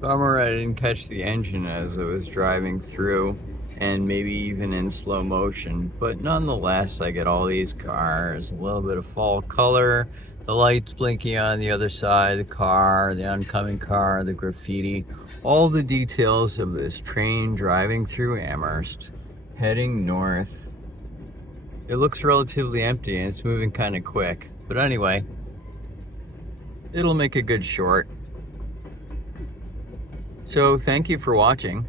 Bummer I didn't catch the engine as I was driving through, and maybe even in slow motion, but nonetheless I get all these cars, a little bit of fall color, the lights blinking on the other side of the car, the oncoming car, the graffiti, all the details of this train driving through Amherst, heading north. It looks relatively empty and it's moving kind of quick, but anyway, it'll make a good short. So thank you for watching.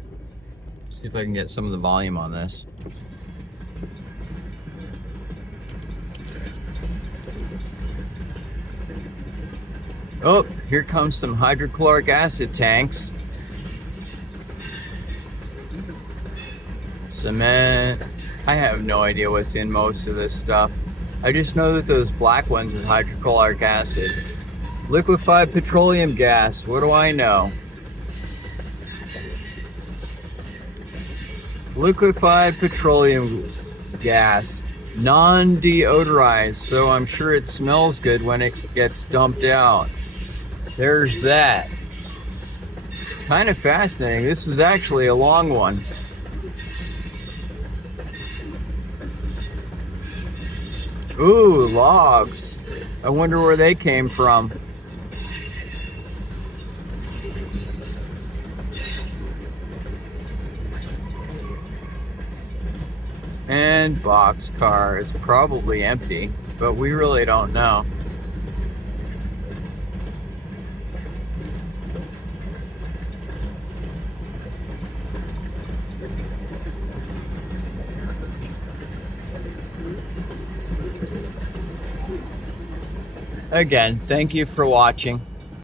See if I can get some of the volume on this. Oh, here comes some hydrochloric acid tanks. Cement. I have no idea what's in most of this stuff. I just know that those black ones is hydrochloric acid. Liquefied petroleum gas, what do I know? Liquefied petroleum gas, non-deodorized, so I'm sure it smells good when it gets dumped out. There's that. Kind of fascinating. This is actually a long one. Ooh, logs. I wonder where they came from. And boxcar is probably empty, but we really don't know. Again, thank you for watching.